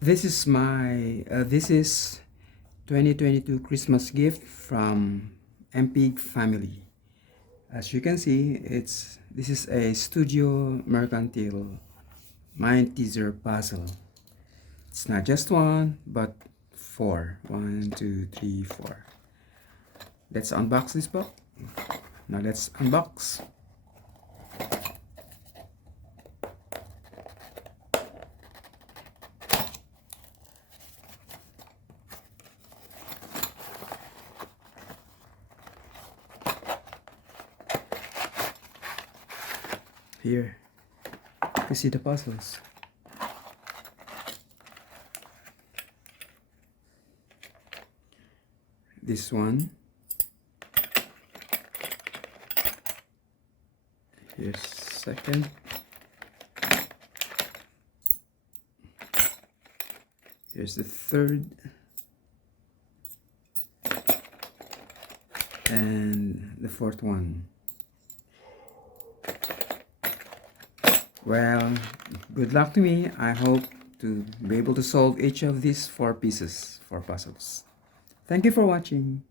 This is my this is 2022 Christmas gift from MPIG family. As you can see, this is a Studio Mercantile mind teaser puzzle. It's not just one, but four. 1, 2, 3, 4. Let's unbox this box. Now let's unbox. Here, you see the puzzles. This one. Here's second. Here's the third. And the fourth one. Well, good luck to me. I hope to be able to solve each of these four puzzles. Thank you for watching.